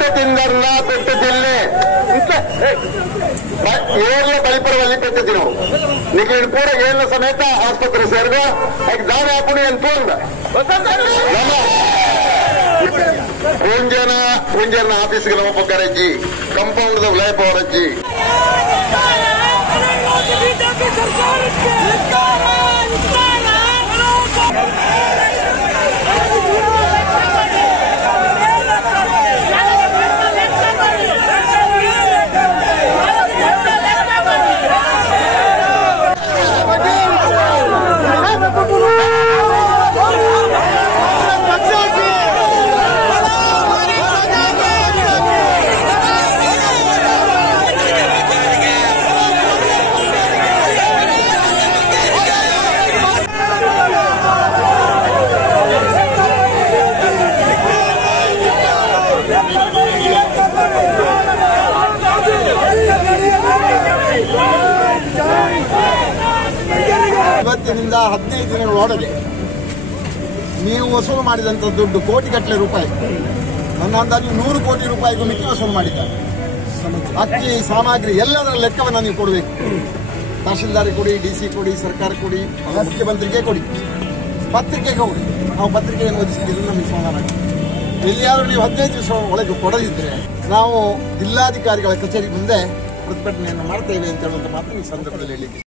పెట్టిందన్న పెట్టి జిల్ಲೆ ఏళ్ళ బలిపరవల్లి పెట్టిను నీకు నేను ಕೂಡ ಏಳ ಸಮೇತ ಆಸ್ಪತ್ರೆ ಸೇರಿದ ಅದಕ್ಕೆ ದಾರಿ ಹಾಕೊಂಡು ಏನು ತೋರಿದ ಪುಂಜನ ಆಫೀಸ್ಗೆ ನಮ್ಮ ಪಕ್ಕರಜ್ಜಿ ಕಂಪೌಂಡ್ ಉಲಾಯಪವರಜ್ಜಿ ಇವತ್ತಿನಿಂದ 15 ದಿನಗಳೊಳಗೆ ನೀವು ವಸೂಲು ಮಾಡಿದಂಥ ದುಡ್ಡು ಕೋಟಿಗಟ್ಟಲೆ ರೂಪಾಯಿ, ನನ್ನ ಅಂದಾಜು 100 ಕೋಟಿ ರೂಪಾಯಿಗೂ ಮಿತಿ ವಸೂಲು ಮಾಡಿದ್ದಾರೆ. ಅಕ್ಕಿ ಸಾಮಗ್ರಿ ಎಲ್ಲದರ ಲೆಕ್ಕವನ್ನು ನೀವು ಕೊಡಬೇಕು. ತಹಶೀಲ್ದಾರಿಗೆ ಕೊಡಿ, DC ಕೊಡಿ, ಸರ್ಕಾರ ಕೊಡಿ, ಮುಖ್ಯಮಂತ್ರಿಗೆ ಕೊಡಿ, ಪತ್ರಿಕೆಗೆ ಕೊಡಿ. ನಾವು ಪತ್ರಿಕೆಯನ್ನು ಓದಿಸಿದ್ದು ನಮಗೆ ಸಮಾಧಾನ ಆಗಿದೆ. ಎಲ್ಲಿಯಾದರೂ ನೀವು 15 ದಿವಸ ಒಳಗೆ ಕೊಡದಿದ್ದರೆ ನಾವು ಜಿಲ್ಲಾಧಿಕಾರಿಗಳ ಕಚೇರಿ ಮುಂದೆ ಪ್ರತಿಭಟನೆಯನ್ನು ಮಾಡ್ತೇವೆ ಅಂತ ಹೇಳುವಂಥ ಮಾತು ಈ ಸಂದರ್ಭದಲ್ಲಿ ಹೇಳಿದ್ದೆ.